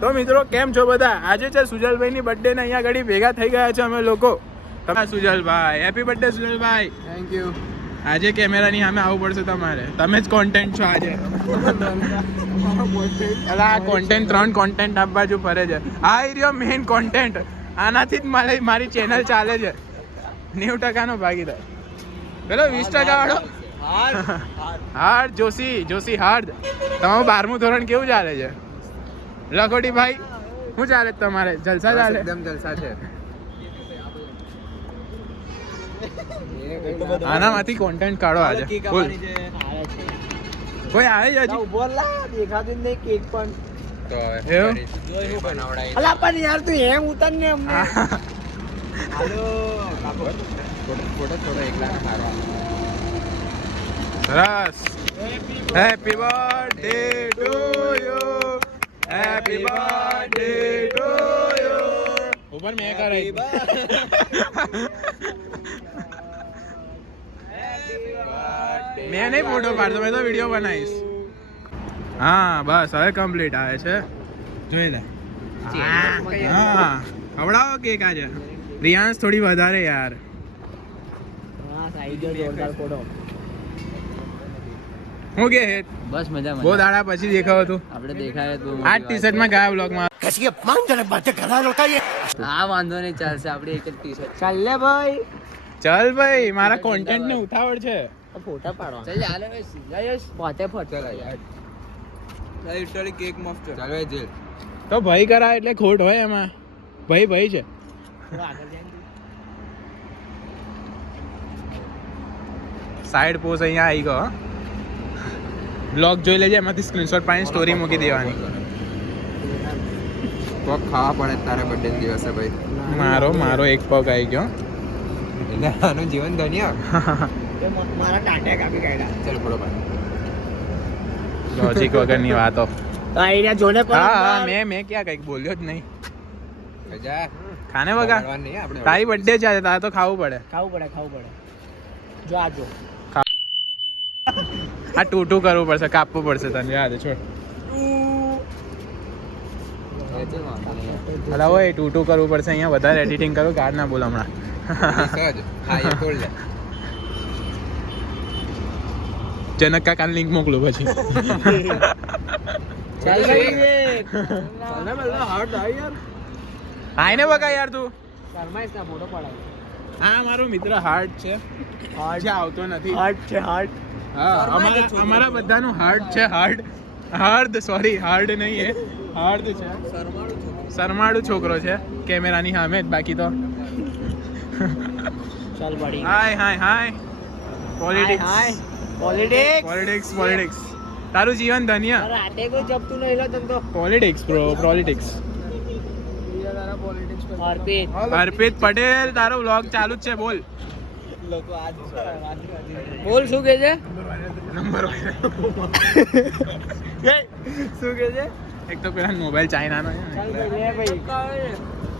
તો મિત્રો કેમ છો બધા? આજે છે સુજલભાઈની બર્થડે ને અહીંયા ઘડી ભેગા થઈ ગયા છે અમે લોકો. તમે સુજલભાઈ, હેપી બર્થડે સુજલભાઈ. Thank you. આજે કેમેરાની સામે આવવું પડશે તમારે. તમે જ કોન્ટેન્ટ છો આજે. અલા આ કોન્ટેન્ટ 3 કોન્ટેન્ટ આપવા જો ફરે છે. આ રહ્યો મેઇન કોન્ટેન્ટ. આનાથી જ મારી ચેનલ ચાલે છે. 90% ભાગીદાર. પેલો 20% વાળો હાર્દ જોશી હાર્દ. તમારું 12મું ધોરણ કેવું ચાલે છે? લખોટી ભાઈ શું ચાલે તમારે? જલસા ચાલે? એકદમ જલસા છે. આનામાંથી કોન્ટેન્ટ કાઢો આજે. બોલ કોઈ આવે છે હજી? બોલા દેખાતું જ નહીં કેક પણ. તો એવું? બનાવડાય. અલા પણ યાર તું એમ ઉતાર ને અમને. હાલો થોડો એકલા મારવા. સરસ. Happy birthday to you. Happy birthday to you. ઉપર મેં કરાઈ. મેં નહીં ફોટો પાડતો, મેં તો વિડીયો બનાવીશ. હા બસ હવે કમ્પ્લીટ આવે છે. જોઈ લે. હા ખવડાવો કેક આજે. રિયાન્સ થોડી વધારે યાર. હા સાઈડ જોરદાર ફોટો. હું કે બસ મજા બહુ દાડા પછી દેખાવ હતું. આપણે દેખાય તો આ ટી-શર્ટ માં ગયા બ્લોગમાં. હા વાંધો નહીં ચાલશે. આપણે એક જ ટી-શર્ટ ચાલે ભાઈ. ચાલ ભાઈ મારા કોન્ટેન્ટ ને ઉતાવળ છે. ફોટા પાડવા ચાલ હાલે ભાઈ. પોતે ફોટો યાર. ઇટલી કેક મસ્ત છે. ચાલ ભાઈ જેલ. તો ભાઈ કરા એટલે ખોટ હોય એમાં. ભાઈ છે. સાઈડ પોઝ અહીંયા આવી ગયો. બ્લોગ જોઈ લેજે, એમાંથી સ્ક્રીનશોટ પાડીને સ્ટોરી મૂકી દેવાની. તો ખાવા પડે તારે બર્થડે દિવસે ભાઈ. મારો એક પગ આવી ગયો. એટલે આનું જીવન ધન્ય. મારા ટાટા કાપી કાઢ્યા. ચાલ ફોટો પાડ. લોજિક વગરની વાતો. તો આઈડિયા જોને હા મેં ક્યાં કઈક બોલ્યો જ નહીં. જા ખાને બગા બગાડવાનું નહીં આપણે. તારી બર્થડે છે આજે, તારે તો ખાવું પડે. ખાવું પડે. જો આજો આ ટૂટું કરવું પડશે, કાપવું પડશે તને. યાદ છોડ. અલા ઓય ટૂટું કરવું પડશે. અહીંયા વધારે એડિટિંગ કરું ગાડ ના બોલ હમણાં. સહજ. હા એ તોડ લે. જનક કાકાને લિંક મોકલું પછી. ચાલ ભાઈ હાય ને બગા યાર તું. શર્માઈશ ના ફોટો પડાવ. હા મારો મિત્ર હાર્ટ છે. હાર્ટ જે આવતો નથી. હાર્ટ છે હાર્ટ. હા અમારા બધાનું હાર્ટ છે. હાર્દ નહીં એ હાર્દ છે. શરમાળું છોકરો છે કેમેરાની સામે જ. બાકી તો ચાલ બડી. હાય પોલિટિક્સ. તારું જીવન ધન્ય. રાતે કોઈ જપતું નહીં લો તન તો. પોલિટિક્સ અર્પિત પટેલ તારો વ્લોગ ચાલુ જ છે. બોલ બોલ શું કે છે? નંબર શું કે છે? એક તો પેલા મોબાઈલ ચાઇનાનો છે ચાલ ને. ભાઈ લે ભાઈ.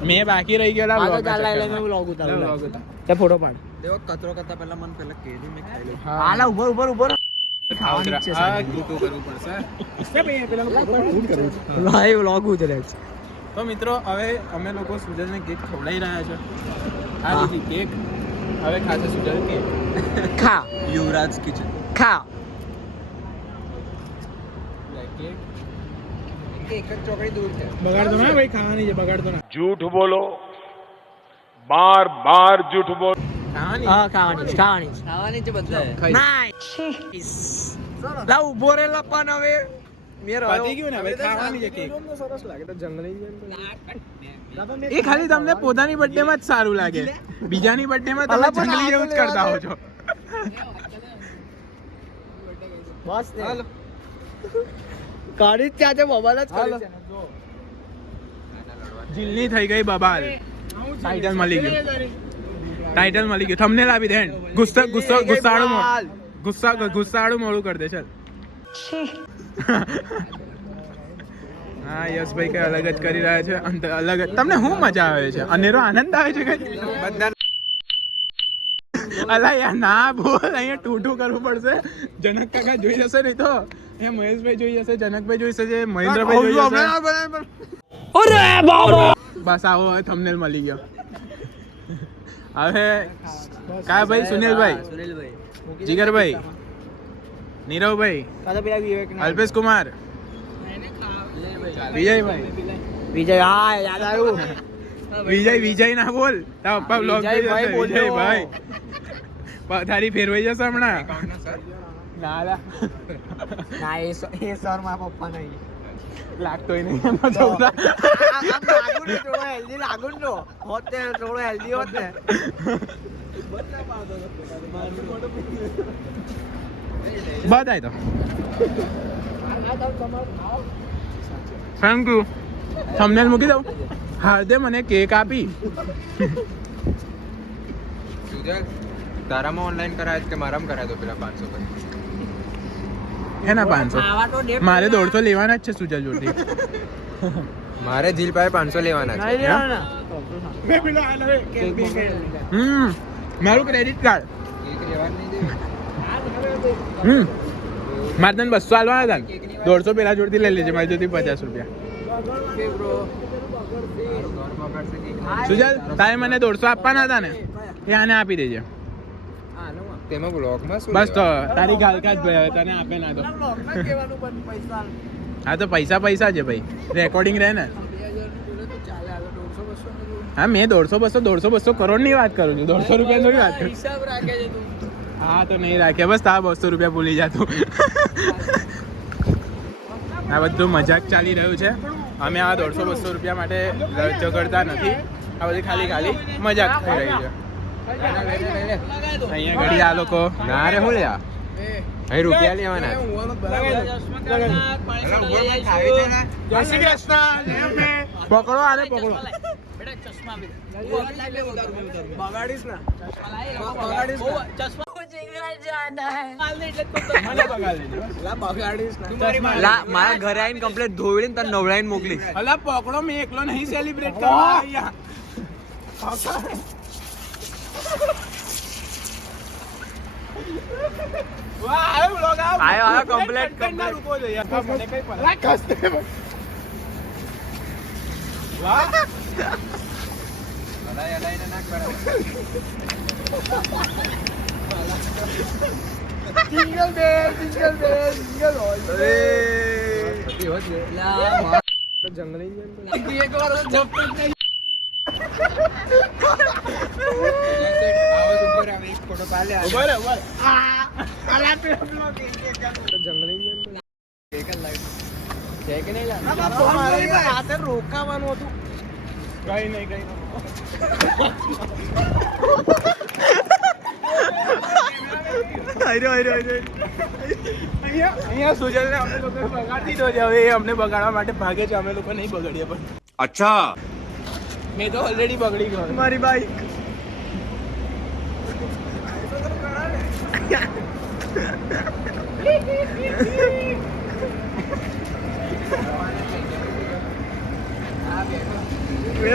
મેં બાકી રહી ગયેલા આ તો vlog ચાલ ના લે ચક્કરમાં. મેં વ્લોગ ઉતારું. લે, vlog ઉતાર. તે ફોટો પાડ. દેવો કચરો કરતા પહેલા મને પહેલા કેરી મેં ખાઈ લઉં. હાલા ઉપર. ખાવાનું જ છે. સાહેબ. આ ટૂટું કરવું પડશે. ભાઈ વ્લોગ ઉતરે છે. તો મિત્રો હવે અમે લોકો સુજલને કેક ખવડાવી રહ્યા છે. આ લીધી કેક. હવે ખાશે સુજલ કેક. ખા યુવરાજ કિચન. ખા. કેક એક જ ચોકડી દૂર છે. બગાડતો ના ભાઈ, ખાવાની છે. બગાડતો ના. झूठ बोलो बार बार झूठ बोलो ખાવાની. હા ખાવાની છે બધા. ખાઈ. નાઈસ. લા ઉભો રે લપન હવે. મેર પતી ગયું ને હવે ખાવાની છે કેક. એ ખાલી તમને પોતાની બર્થડે માં જ સારું લાગે. બીજાની બર્થડે માં તમે જંગલી જેવું જ કરતા હો છો. બસ ને. કાઢી જ ત્યાં છે મોબાઈલ જ કરી છે. જીલની થઈ ગઈ બબાલ. ટાઇટલ મળી ગયું. થંબનેલ આપી દે. ગુસ્સાળું મોડું કરી દે. ચાલ. હા યશભાઈ કઈ અલગ જ કરી રહ્યા છે. અલગ જ. તમને શું મજા આવે છે? અનેરો આનંદ આવે છે કઈ? બધા અલા યાર ના બોલ. અહીંયા ટૂટું કરવું પડશે. જનક કાકા જોઈ જશે નહીં તો. અહીંયા મહેશભાઈ જોઈ જશે, જનકભાઈ જોઈ જશે, મહેન્દ્રભાઈ જોઈ જશે. બસ આવો હવે થંબનેલ મળી ગયો. હવે કા ભાઈ? સુનિલભાઈ, જીગરભાઈ, નીરવભાઈ, અલ્પેશ કુમાર, વિજયભાઈ. વિજય, હા યાદ આવ્યું. વિજય ના બોલ, તારા પપ્પા બ્લોગ વિજયભાઈ બોલ્યો. વિજયભાઈ પથારી ફેરવાઈ જશે હમણાં. ના ના એ સર મારા પપ્પા નહીં. લાગતોય નહીં એનો છોકરા. આમ લાગુ ને થોડો હેલ્ધી લાગુ ને તો હોત ને થોડો હેલ્ધી હોત ને. બધાય તો થેન્ક યુ. થંબનેલ મૂકી દઉં. હાર્દે મને કેક આપી. સુજલ, તારામાં ઓનલાઈન કરાય કે મારામાં કરાય તો પેલા 500 પર. એના 500 આવા તો ડેટ મારે 150 લેવાના જ છે સુજલ જોડથી. મારે જીલ પાસે 500 લેવાના છે. નહીં લેવાના. મારું ક્રેડિટ કાર્ડ. કેક લેવાનું નહીં દેવું. મારે તને 200 આલવાના હતા ને. 150 પેલા જોડથી લઈ લેજે, મારી જોડથી 50 રૂપિયા. મારું ઘર બગાડશે કેક. સુજલ, તારે મને 150 આપવાના હતા ને, એ આને આપી દેજે. તેમાં બ્લોગમાં શું બસ તો લેવાનું? તારી ગાલકા જ ભાઈ, હવે તને આપે ના તો. બ્લોગમાં કહેવાનું બંધ પૈસા. હા તો પૈસા છે ભાઈ, રેકોર્ડિંગ રહે ને. 2000 જોડે તો ચાલે. હવે 150-200 હા મેં 150-200 કરોડ ની વાત કરું છું, 150 રૂપિયા થોડી વાત કરું. હિસાબ રાખે છે તું. હા તો નહીં રાખે, બસ તારા 200 રૂપિયા ભૂલી જાતું. આ બધું મજાક ચાલી રહ્યું છે. અમે આ 150-200 રૂપિયા માટે ઝઘડતા નથી. આ બધી ખાલી મજાક થઈ રહી છે. અહીંયા ઘડી આ લોકો ના રે હું લ્યા અહીં રૂપિયા લેવાના છે. પકડો આને પકડો. બગાડીશ ને. મને બગાડી દેજો. લા મારા ઘરે આવીને કમ્પ્લીટ ધોઈને તને નવડાઈને મોકલીશ. અલા પકડો, મેં એકલો નહીં સેલિબ્રેટ કરવા અહીંયા. વાહ, આવ્યો vlog, આવ્યો, complete, content ના રૂકો છે યાર. હા, મને કઈ પણ. વાહ. હલાઈને નાખ બરાબર. Jingle bell, jingle bell, jingle all the way. પછી હોત ને. જંગલી એક વાર જપ કરી. આવાજ ઉપર આવે, એક ફોટો પાલે આવે. ઉભા રહે, ઉભા રહે. અલા પેલો vlog જંગલી એક જ લાઈટ છે કે નહીં ના, લાઈટ? બાપ, મારે રાતે રોકાવાનું હતું. કઈ નહીં. અહીંયા સુજલને અમે લોકોએ બગાડી દીધો છે. હવે એ અમને બગાડવા માટે ભાગે છે, અમે લોકો નહીં બગાડીએ પણ. अच्छा મેં તો ઓલરેડી બગડી ગયો. મારી બાઈક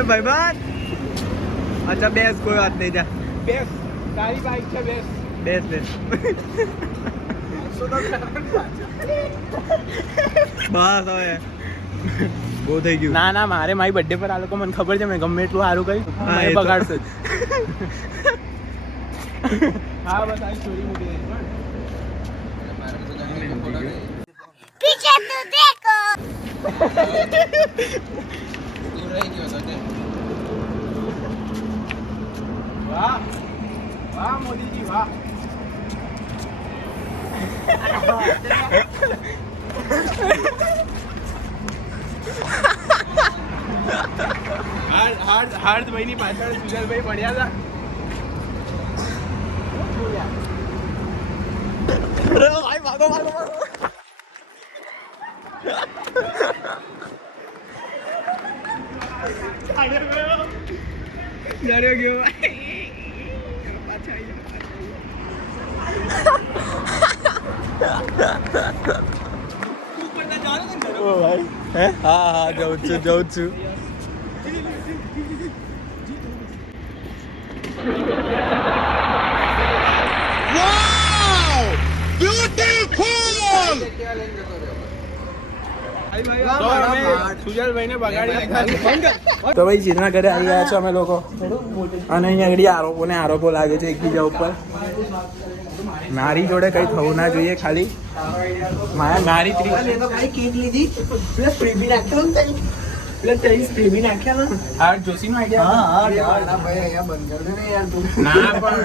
ભાઈ બાત. અચ્છા બેસ, કોઈ વાત નહીં. જા બેસ, તારી બાઈક છે, બેસ. બેસ બેસ. બસ હવે બહુ થઈ ગયું. ના ના, મારે મારી બર્થડે પર આ લોકો મને ખબર છે, મેં ગમે એટલું સારું કર્યું હા, મને એ તો. બગાડશે જ. હા બસ આ સ્ટોરી મૂકી દે. મારે તો જંગલીનો ફોટો નહીં. તું રહી ગયો તો તે. વાહ વાહ મોદીજી વાહ. હાર્દભાઈ ની પાછળ સુજલભાઈ પડ્યા હતા. ભાઈ ભાગો ભાગો ભાગો. ડર્યો ગયો ભાઈ. પાછા હા હા જઉં છું. એક્ટિવા લઈને જતો રહ્યો. સુજલભાઈને બગાડી. તો ભાઈ જીના ઘરે આવી ગયા છો અમે લોકો અને અહીંયા આગળ આરોપોને આરોપો લાગે છે એકબીજા ઉપર. મારી જોડે કઈ થવું ના જોઈએ, ખાલી મારી કેક લીધી પ્લસ પ્રીમી નાખ્યો ને પ્લસ પ્રીમી નાખ્યા આ જોશીનો આઈડિયા. ના પણ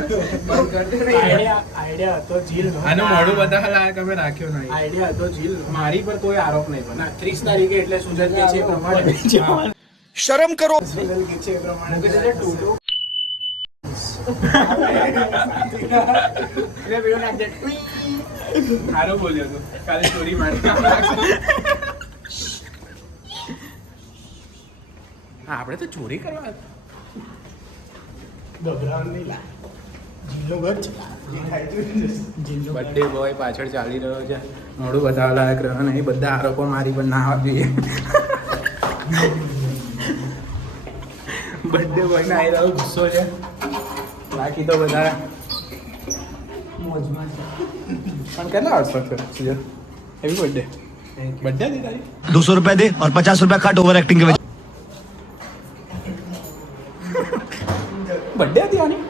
આઈડિયા હતો જીલ. આનું મોઢું બધા લાયક અમે રાખ્યો નહીં. આઈડિયા હતો જીલ. મારી પર કોઈ આરોપ નહીં બને. 30 તારીખે એટલે સુજલ કે છે એ પ્રમાણે શરમ કરો. સુજલ કે છે એ પ્રમાણે સારું બોલ્યો તું કાલે ચોરી મારી. આપણે તો ચોરી કરવા બર્થડે બોય પાછળ ચાલી રહ્યો છે. મોડું બતાવવા લાયક રહ્યો નહીં. બધા આરોપો મારી પર ના આવવા જોઈએ. બર્થડે બોય ને આવી રહ્યો ગુસ્સો છે. બાકી તો બધા મોજમાં છે. પણ કેટલા વર્ષ થશે હેપી બર્થડે. બર્થડે હતી તારી? 200 रुपए दे और 50 रुपए काट ओवर एक्टिंग के वजह બર્થડે હતી આની?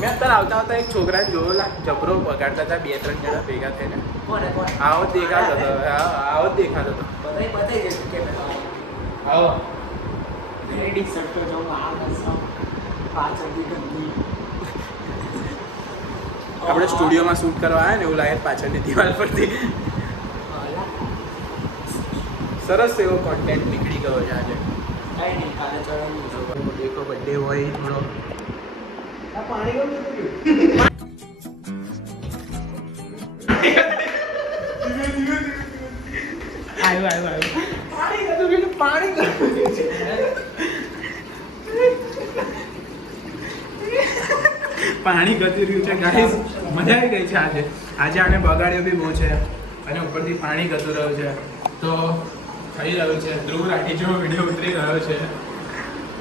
મેં અત્યારે આવતા આવતા એક છોકરા જોયો જબરો બગાડતા હતા 2-3 જણા ભેગા થઈને. આવો જ દેખાતો હતો. આવો જ દેખાતો હતો. આવો આપણે સ્ટુડિયોમાં શૂટ કરવા આવ્યા ને એવું લાગે પાછળની દિવાલ પરથી. સરસ એવો કોન્ટેન્ટ નીકળી ગયો છે આજે. દેખો બર્થડે હોય થોડો પાણી ગતી રહ્યું છે ગાઈસ. મજા આવી ગઈ છે આજે. આજે આને બગાડ્યો બી બહુ છે અને ઉપરથી પાણી ગતું રહ્યું છે. તો થઈ રહ્યું છે ધ્રુવ રાઠી જેવો વિડીયો ઉતરી રહ્યો છે.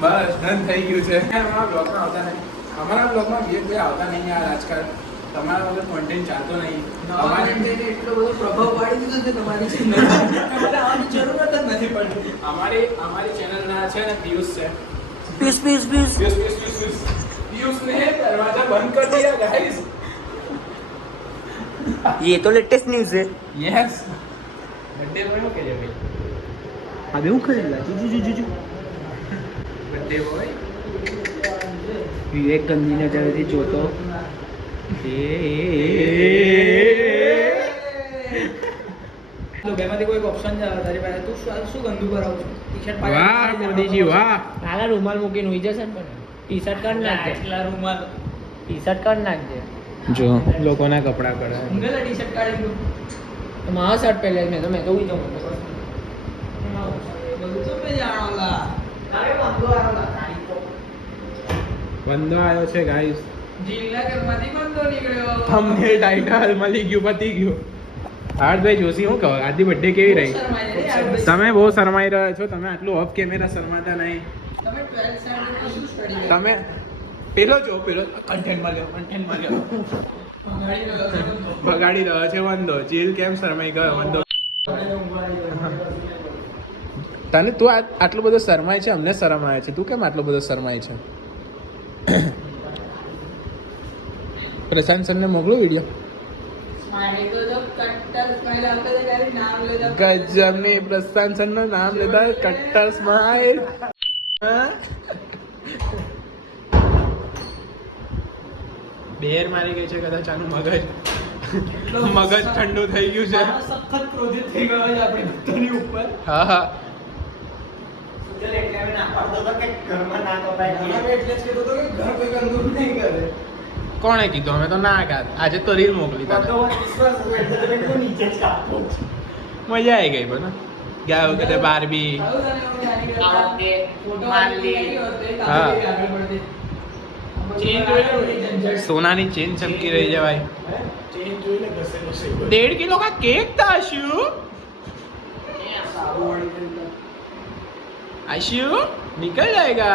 બસ ડન થઈ ગયું છે. અમારા બ્લોગમાં આવતા નહીં. અમારા બ્લોગમાં બે કોઈ આવતા નહીં યાર આજકાલ. તમારા વગર કોન્ટેન્ટ ચાલતો નહીં. એટલો બધો પ્રભાવ પાડી દીધો છે તમારી ચેનલ. તમારે આવવાની જરૂરત જ નથી પડતી. અમારી ચેનલના છે ને પિયુષ છે. પીસ પિયુષ ને દરવાજા બંધ કરી દિયા ગાઈસ. ये तो लेटेस्ट न्यूज़ है. યસ બર્થડે બોય નો કર્યો ભાઈ. अबे હું કરેલા જુ બર્થડે બોય વિવેક ગંદીને જલ્દી જોતો તો બેમાંથી કોઈ ઓપ્શન છે તારી પાસે? તું શું ગંદુ કરાવું છું? ટી-શર્ટ વાહ મોદીજી વાહ. નાના રૂમાલ મૂકીને હોઈ જશે ને પણ ટી-શર્ટ કાઢ નાખજે. એટલા રૂમાલ ટી-શર્ટ કાઢ નાખજે. જો લોકોના કપડા કરે. ઊંઘેલા ટી-શર્ટ કાઢી દઉં તો મારો શર્ટ પહેલે મેં તો ઉઈ જાઉં. બધું તો મેં જાણોલા. તારે વાંધો આવ્યો બંધો આવ્યો છે ગાઈસ. જિલ્લા ઘરમાંથી બંધો નીકળ્યો. થંબનેલ ટાઇટલ મળી ગયું, પતી ગયું. હાર્દભાઈ જોશી હું કહો આજની બર્થડે કેવી રહી? તમે બહુ શરમાઈ રહ્યા છો. તમે આટલું ઓફ કેમેરા શરમાતા નહીં. તમે 12th સ્ટાન્ડર્ડમાં શું સ્ટડી તમે પેલો કન્ટેન્ટમાં લ્યો. બગાડી રહ્યો છે વંદો. જીલ કેમ શરમાઈ ગયો વંદો? તને તું આટલો બધો શરમાય છે, અમને શરમ આવે છે. તું કેમ આટલો બધો શરમાય છે? પ્રશાંત સરને મોકલો વિડીયો. ગજબની પ્રશાંત સરનું નામ લેતા કટ્ટર સ્માઈલ. બેર મારી ગઈ છે કદાચ આનું મગજ ઠંડુ થઈ ગયું છે. સખત ક્રોધિત થઈ ગયો છે આપણી ભક્તોની ઉપર. હા એટલે અમે ના પાડતો હતો કે ઘરમાં ના કપાય. એટલે જ કીધું હતું કે ઘર કોઈ ગંદુ નહીં કરે. કોણે કીધું? અમે તો ના ગાત. આજે તો રીલ મોકલી તને. મજા આવી ગઈ પણ ગયા વખતે બારબી. સોનાની ચેન ચમકી રહી છે ભાઈ. 1.5 કિલો का केक था आशु. आशु निकल जाएगा.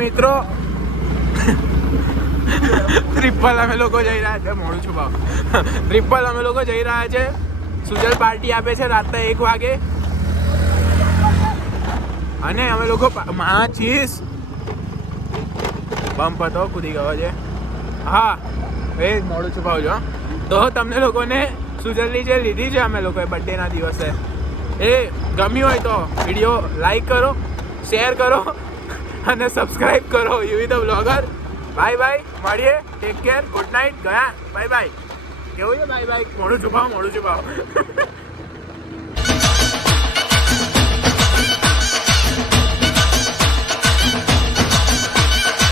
મિત્રો ટ્રિપલ અમે લોકો જઈ રહ્યા છે, મોડું છું ભાવ. ટ્રિપલ અમે લોકો જઈ રહ્યા છે. સુજલ પાર્ટી આપે છે રાતના 1 વાગે અને અમે લોકો માચીસ બમ્પ હતો, કૂદી ગયો છે. હા એ મોડું છુપાવજો. તો તમને લોકોને સુજલની જે લીધી છે અમે લોકોએ બર્થડેના દિવસે, એ ગમ્યું હોય તો વિડીયો લાઈક કરો, શેર કરો અને સબસ્ક્રાઈબ કરો. UV the blogger. Bye bye, મળીએ, ટેક કેર, ગુડ નાઇટ, ગયા, બાય બાય. કેવું છે બાય બાય? મોડું છુપાવો.